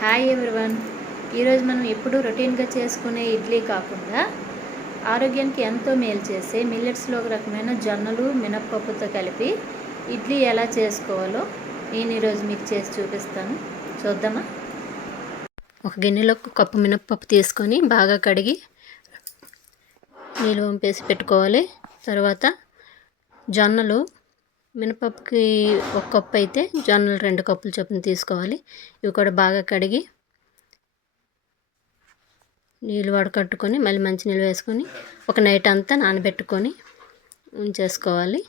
Hi everyone. ఈరోజు మనం ఎప్పుడు రొటీన్గా చేసుకునే ఇడ్లీ కాకుండా ఆరోగ్యానికి ఎంతో మేలు చేసే మిల్లెట్స్లో ఒక రకమైన జొన్నలు మినప్పప్పుతో కలిపి ఇడ్లీ ఎలా చేసుకోవాలో నేను ఈరోజు మీకు చేసి చూపిస్తాను. చూద్దామా? ఒక గిన్నెలో కప్పు మినప్పప్పు తీసుకొని బాగా కడిగి నీళ్ళు వంపేసి పెట్టుకోవాలి. తర్వాత జొన్నలు, మినపప్పుకి ఒక కప్పు అయితే జొన్నలు 2 కప్పులు చొప్పున తీసుకోవాలి. ఇవి కూడా బాగా కడిగి నీళ్ళు వడకట్టుకొని మళ్ళీ మంచినీళ్ళు వేసుకొని ఒక నైట్ అంతా నానబెట్టుకొని ఉంచేసుకోవాలి.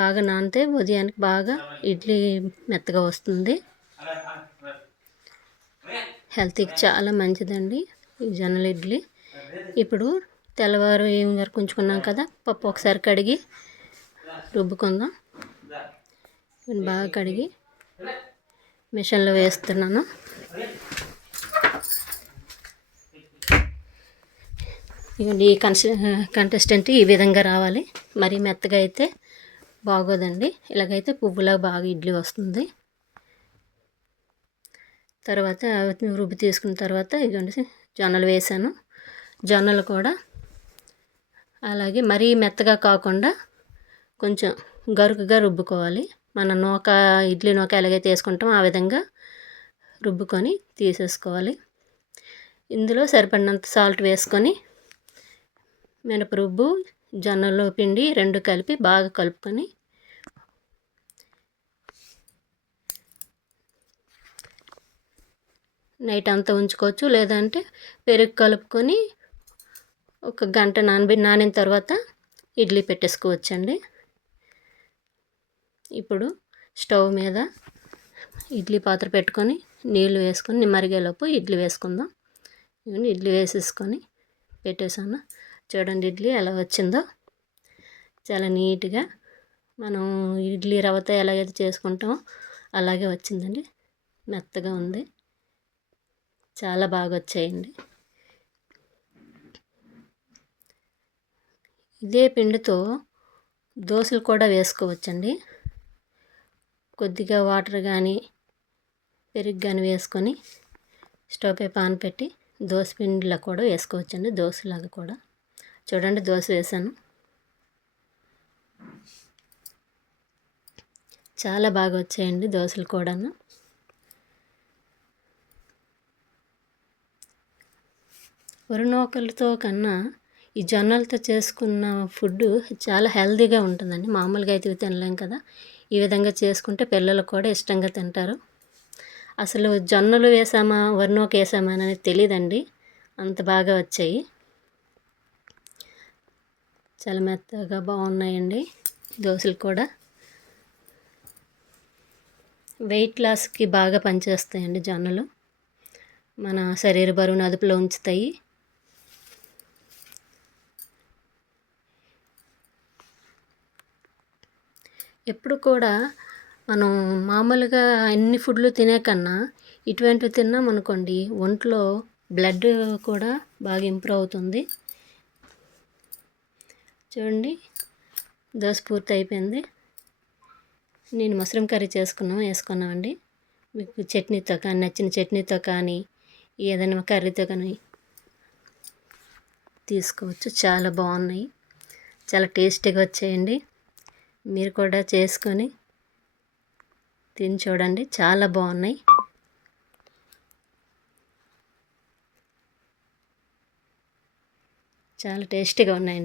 బాగా నానితే ఉదయానికి బాగా ఇడ్లీ మెత్తగా వస్తుంది. హెల్త్కి చాలా మంచిదండి ఈ జొన్నల ఇడ్లీ. ఇప్పుడు తెల్లవారు ఈవినింగ్ వరకు ఉంచుకున్నాం కదా, పప్పు ఒకసారి కడిగి రుబ్బుకుందాం. బాగా కడిగి మిషన్లో వేస్తున్నాను. ఈ కంటెస్టెంట్ ఈ విధంగా రావాలి. మరీ మెత్తగా అయితే బాగోదండి. ఇలాగైతే పువ్వులా బాగా ఇడ్లీ వస్తుంది. తర్వాత రుబ్బి తీసుకున్న తర్వాత ఇదిగోండి జొన్నలు వేసాను. జొన్నలు కూడా అలాగే మరీ మెత్తగా కాకుండా కొంచెం గరుకుగా రుబ్బుకోవాలి. మన ఇడ్లీ నూక ఎలాగైతే వేసుకుంటామో ఆ విధంగా రుబ్బుకొని తీసేసుకోవాలి. ఇందులో సరిపడినంత సాల్ట్ వేసుకొని మినపరుబ్బు, జొన్నలు పిండి 2 కలిపి బాగా కలుపుకొని నైట్ అంతా ఉంచుకోవచ్చు. లేదంటే పెరుగు కలుపుకొని ఒక గంట నానిన తర్వాత ఇడ్లీ పెట్టేసుకోవచ్చండి. ఇప్పుడు స్టవ్ మీద ఇడ్లీ పాత్ర పెట్టుకొని నీళ్ళు వేసుకొని మరిగేలోపు ఇడ్లీ వేసుకుందాం. ఇడ్లీ వేసేసుకొని పెట్టేసాను. చూడండి ఇడ్లీ ఎలా వచ్చిందో. చాలా నీట్గా మనం ఇడ్లీ రవ్వతో ఎలాగైతే చేసుకుంటామో అలాగే వచ్చిందండి. మెత్తగా ఉంది. చాలా బాగా వచ్చాయండి. ఇదే పిండితో దోశలు కూడా వేసుకోవచ్చండి. కొద్దిగా వాటర్ కానీ పెరుగు కానీ వేసుకొని స్టవ్ పై పాన్ పెట్టి దోశ పిండిలా కూడా వేసుకోవచ్చండి. దోశలాగా కూడా. చూడండి దోశ వేసాను. చాలా బాగా వచ్చాయండి దోశలు కూడాను. వరి నూకలతో కన్నా ఈ జొన్నలతో చేసుకున్న ఫుడ్ చాలా హెల్తీగా ఉంటుందండి. మామూలుగా అయితే ఇవి తినలేం కదా. ఈ విధంగా చేసుకుంటే పిల్లలు కూడా ఇష్టంగా తింటారు. అసలు జొన్నలు వేసామా వరి నూక వేసామా అనేది తెలియదండి. అంత బాగా వచ్చాయి. చాలా మెత్తగా బాగున్నాయండి దోశలు కూడా. వెయిట్ లాస్కి బాగా పనిచేస్తాయండి జొన్నలు. మన శరీర బరువును అదుపులో ఉంచుతాయి. ఎప్పుడు కూడా మనం మామూలుగా అన్ని ఫుడ్లు తినే కన్నా ఇటువంటివి తిన్నాం అనుకోండి, ఒంట్లో బ్లడ్ కూడా బాగా ఇంప్రూవ్ అవుతుంది. చూడండి దోశ పూర్తి అయిపోయింది. నేను మష్రూమ్ కర్రీ వేసుకున్నామండి. మీకు చట్నీతో కానీ నచ్చిన చట్నీతో కానీ ఏదైనా కర్రీతో కానీ తీసుకోవచ్చు. చాలా బాగున్నాయి. చాలా టేస్టీగా వచ్చాయండి. మీరు కూడా చేసుకొని తిని చూడండి. చాలా బాగున్నాయి. చాలా టేస్టీగా ఉన్నాయండి.